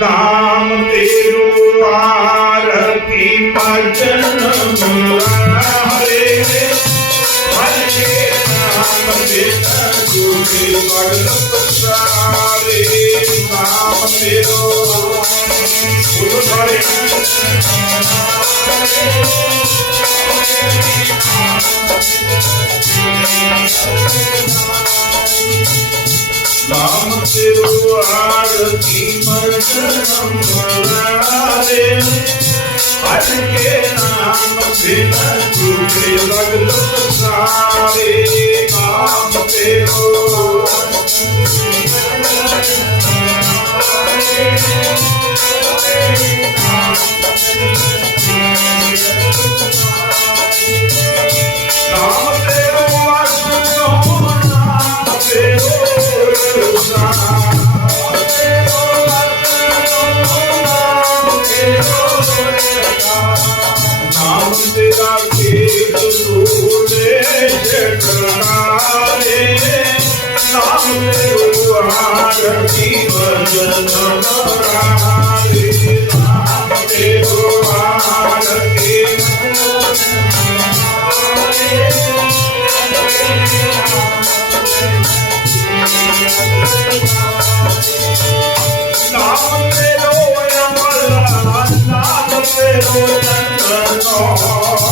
नाम दे राम तिरुआरती मर्दनम मनारे हट के नाम बिना गुरु लगलो सा Oh,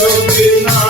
চলবে না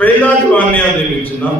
ਪਹਿਲਾਂ ਜਵਾਨਿਆਂ ਦੇ ਵਿੱਚ ਨਾ